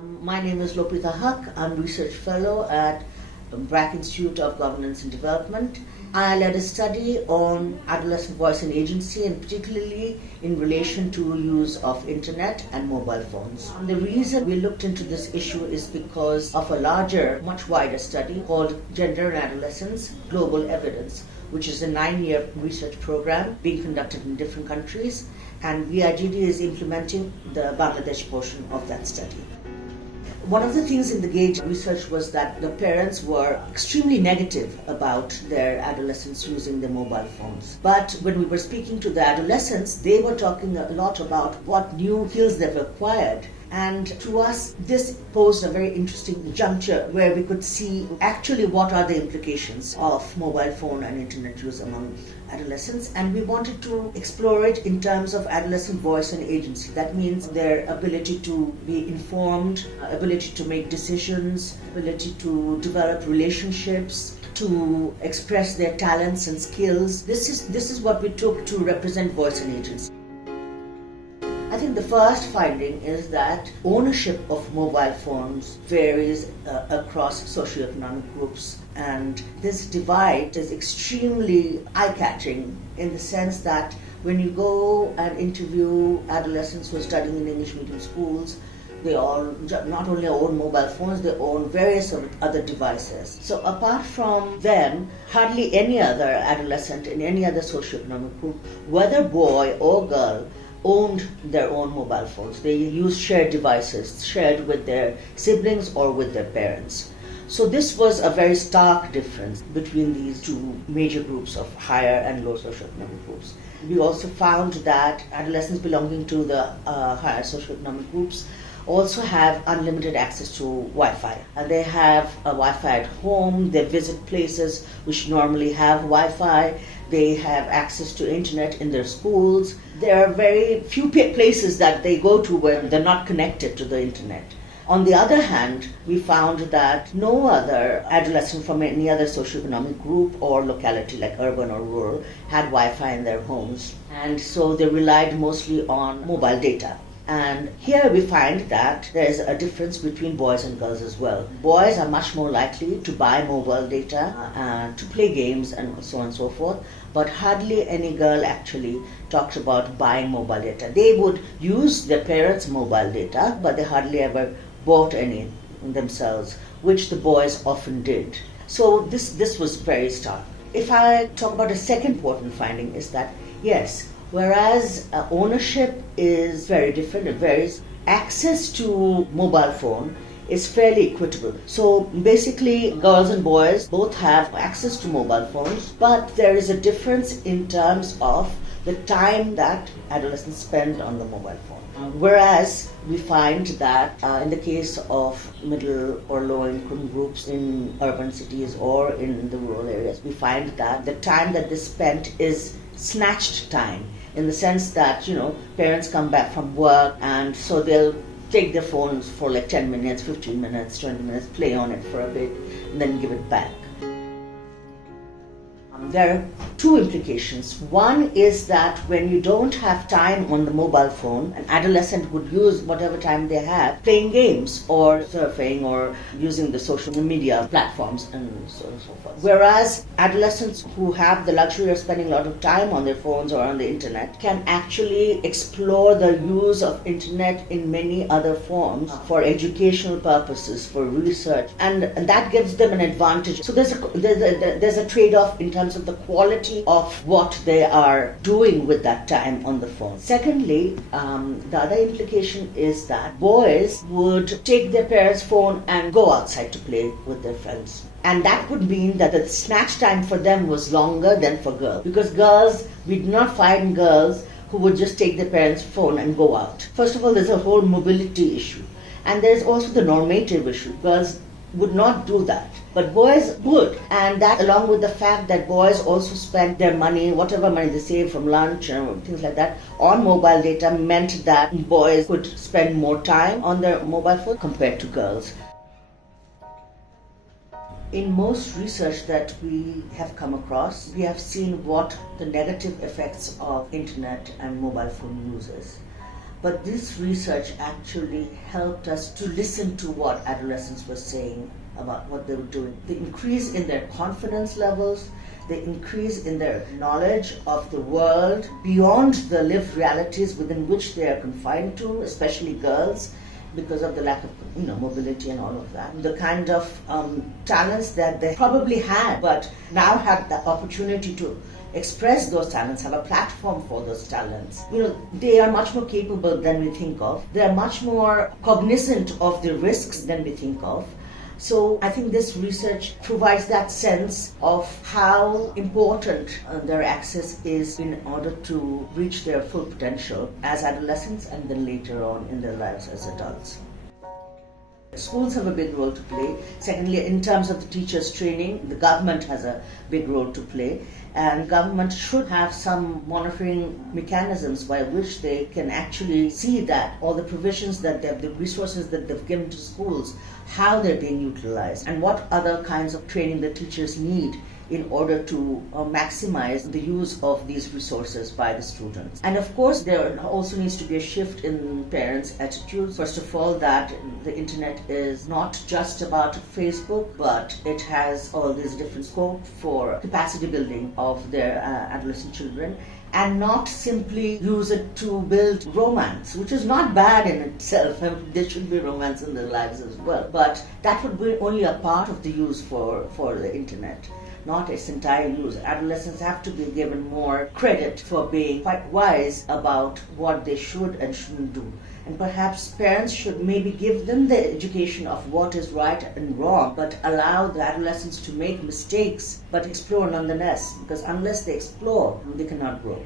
My name is Lopita Huq. I'm Research Fellow at BRAC Institute of Governance and Development. I led a study on Adolescent Voice and Agency, and particularly in relation to use of internet and mobile phones. The reason we looked into this issue is because of a larger, much wider study called Gender and Adolescents, Global Evidence, which is a 9-year research program being conducted in different countries, and BIGD is implementing the Bangladesh portion of that study. One of the things in the GAGE research was that the parents were extremely negative about their adolescents using their mobile phones. But when we were speaking to the adolescents, they were talking a lot about what new skills they've acquired. And to us, this posed a very interesting juncture where we could see actually what are the implications of mobile phone and internet use among adolescents. And we wanted to explore it in terms of adolescent voice and agency. That means their ability to be informed, ability to make decisions, ability to develop relationships, to express their talents and skills. This is what we took to represent voice and agency. I think the first finding is that ownership of mobile phones varies across socioeconomic groups, and this divide is extremely eye-catching in the sense that when you go and interview adolescents who are studying in English medium schools, they all not only own mobile phones, they own various other devices. So apart from them, hardly any other adolescent in any other socioeconomic group, whether boy or girl, owned their own mobile phones. They used shared devices, shared with their siblings or with their parents. So this was a very stark difference between these two major groups of higher and low socioeconomic groups. We also found that adolescents belonging to the higher socioeconomic groups also have unlimited access to Wi-Fi. And they have a Wi-Fi at home, they visit places which normally have Wi-Fi, they have access to internet in their schools. There are very few places that they go to where they're not connected to the internet. On the other hand, we found that no other adolescent from any other socioeconomic group or locality like urban or rural had Wi-Fi in their homes. And so they relied mostly on mobile data. And here we find that there is a difference between boys and girls as well. Boys are much more likely to buy mobile data, to play games and so on and so forth, but hardly any girl actually talks about buying mobile data. They would use their parents' mobile data, but they hardly ever bought any themselves, which the boys often did. So this was very stark. If I talk about a second important finding is that, yes, whereas ownership is very different, it varies, access to mobile phone is fairly equitable. So basically, girls and boys both have access to mobile phones, but there is a difference in terms of the time that adolescents spend on the mobile phone. Whereas we find that in the case of middle or low income groups in urban cities or in the rural areas, we find that the time that they spent is snatched time, in the sense that, parents come back from work and so they'll take their phones for like 10 minutes, 15 minutes, 20 minutes, play on it for a bit, and then give it back. There are two implications. One is that when you don't have time on the mobile phone, an adolescent would use whatever time they have playing games or surfing or using the social media platforms and so on and so forth. Whereas adolescents who have the luxury of spending a lot of time on their phones or on the internet can actually explore the use of internet in many other forms for educational purposes, for research, and that gives them an advantage. So there's a trade-off in terms of the quality of what they are doing with that time on the phone. Secondly, the other implication is that boys would take their parents' phone and go outside to play with their friends. And that would mean that the snatch time for them was longer than for girls. Because girls, we do not find girls who would just take their parents' phone and go out. First of all, there's a whole mobility issue. And there's also the normative issue. Girls would not do that, but boys would. And that, along with the fact that boys also spent their money, whatever money they saved from lunch and things like that, on mobile data, meant that boys could spend more time on their mobile phone compared to girls. In most research that we have come across, we have seen what the negative effects of internet and mobile phone use is. But this research actually helped us to listen to what adolescents were saying about what they were doing. The increase in their confidence levels, the increase in their knowledge of the world beyond the lived realities within which they are confined to, especially girls, because of the lack of mobility and all of that. The kind of talents that they probably had, but now have the opportunity to express those talents, have a platform for those talents. They are much more capable than we think of. They are much more cognizant of the risks than we think of. So I think this research provides that sense of how important their access is in order to reach their full potential as adolescents and then later on in their lives as adults. Schools have a big role to play. Secondly, in terms of the teachers' training, the government has a big role to play. And government should have some monitoring mechanisms by which they can actually see that all the provisions that they have, the resources that they've given to schools, how they're being utilized, and what other kinds of training the teachers need in order to maximize the use of these resources by the students. And of course, there also needs to be a shift in parents' attitudes. First of all, that the internet is not just about Facebook, but it has all these different scope for capacity building of their adolescent children, and not simply use it to build romance, which is not bad in itself. There should be romance in their lives as well. But that would be only a part of the use for the internet, not its entire use. Adolescents have to be given more credit for being quite wise about what they should and shouldn't do. And perhaps parents should maybe give them the education of what is right and wrong, but allow the adolescents to make mistakes, but explore nonetheless, because unless they explore, they cannot grow.